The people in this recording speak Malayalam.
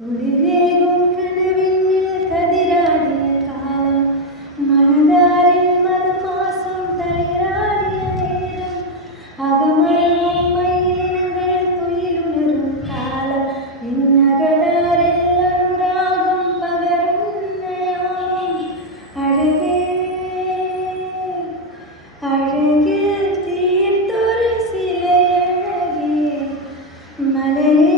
കുളിരേകും കനവിൽ കതിരാടിയ കാലം മനതാരിൽ മധുമാസം തളിരാടിയ നേരം അകമഴയും മയിലിനങ്ങൾ തുയിലുണരും കാലം ഇന്നകതാരെല്ലാം രാഗം പകരുന്നയാം അഴകേ അഴകിൽ തീർത്തൊരു ശിലയഴകേ മലരെ